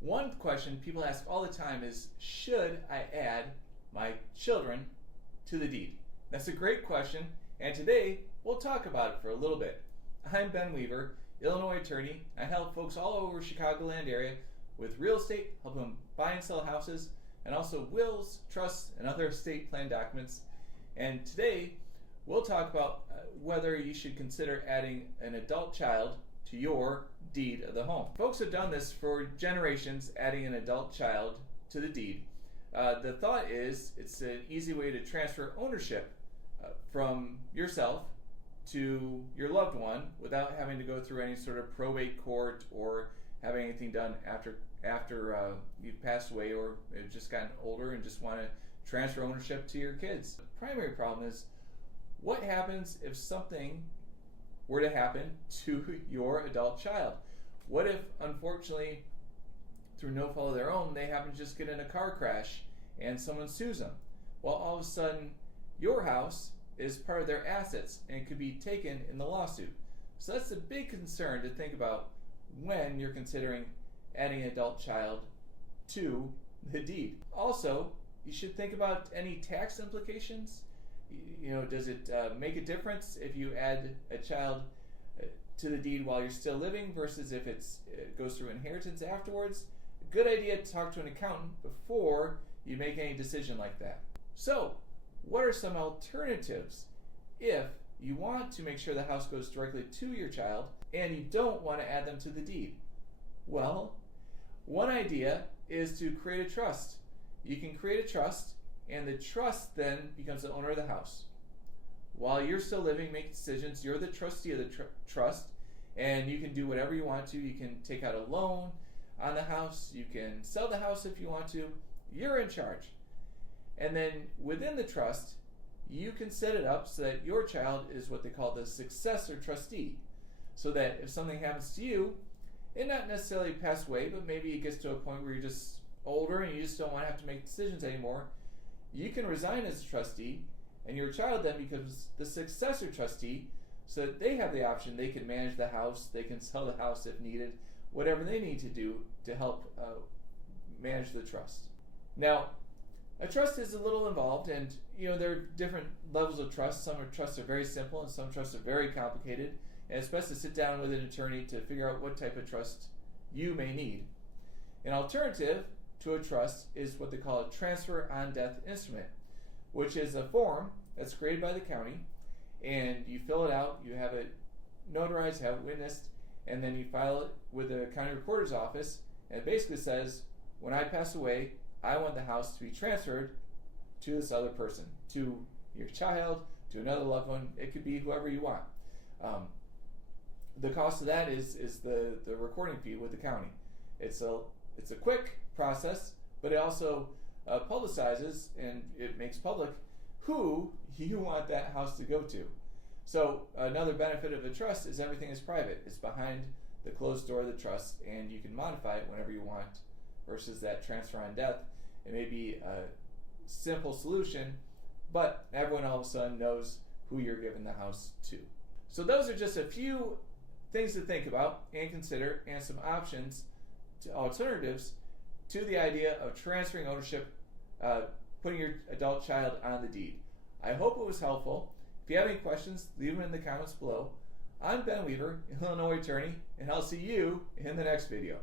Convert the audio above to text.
One question people ask all the time is, should I add my children to the deed? That's a great question, and today we'll talk about it for a little bit. I'm Ben Weaver, Illinois attorney. I help folks all over Chicagoland area with real estate, help them buy and sell houses, and also wills, trusts, and other estate plan documents. And today we'll talk about whether you should consider adding an adult child to your deed of the home. Folks have done this for generations, adding an adult child to the deed. The thought is it's an easy way to transfer ownership from yourself to your loved one without having to go through any sort of probate court or having anything done after you've passed away or just gotten older and just want to transfer ownership to your kids. The primary problem is, what happens if something were to happen to your adult child? What if, unfortunately, through no fault of their own, they happen to just get in a car crash and someone sues them? Well, all of a sudden, your house is part of their assets and it could be taken in the lawsuit. So that's a big concern to think about when you're considering adding an adult child to the deed. Also, you should think about any tax implications. Does it make a difference if you add a child to the deed while you're still living versus if it goes through inheritance afterwards? A good idea to talk to an accountant before you make any decision like that. So, what are some alternatives if you want to make sure the house goes directly to your child and you don't want to add them to the deed? Well, one idea is to create a trust. You can create a trust, and the trust then becomes the owner of the house. While you're still living, make decisions. You're the trustee of the trust, and you can do whatever you want to. You can take out a loan on the house. You can sell the house if you want to. You're in charge. And then within the trust, you can set it up so that your child is what they call the successor trustee. So that if something happens to you, it not necessarily pass away, but maybe it gets to a point where you're just older and you just don't want to have to make decisions anymore, you can resign as a trustee, and your child then becomes the successor trustee, so that they have the option. They can manage the house, they can sell the house if needed, whatever they need to do to help manage the trust. Now, a trust is a little involved, and there are different levels of trust. Some trusts are very simple, and some trusts are very complicated, and it's best to sit down with an attorney to figure out what type of trust you may need. An alternative to a trust is what they call a transfer on death instrument, which is a form that's created by the county, and you fill it out, you have it notarized, have it witnessed, and then you file it with the county recorder's office, and it basically says, when I pass away, I want the house to be transferred to this other person, to your child, to another loved one. It could be whoever you want. The cost of that is the recording fee with the county. It's a quick process, but it also publicizes and it makes public who you want that house to go to. So another benefit of a trust is everything is private. It's behind the closed door of the trust, and you can modify it whenever you want, versus that transfer on death. It may be a simple solution, but everyone all of a sudden knows who you're giving the house to. So those are just a few things to think about and consider, and some options to alternatives to the idea of transferring ownership, putting your adult child on the deed. I hope it was helpful. If you have any questions, leave them in the comments below. I'm Ben Weaver, Illinois attorney, and I'll see you in the next video.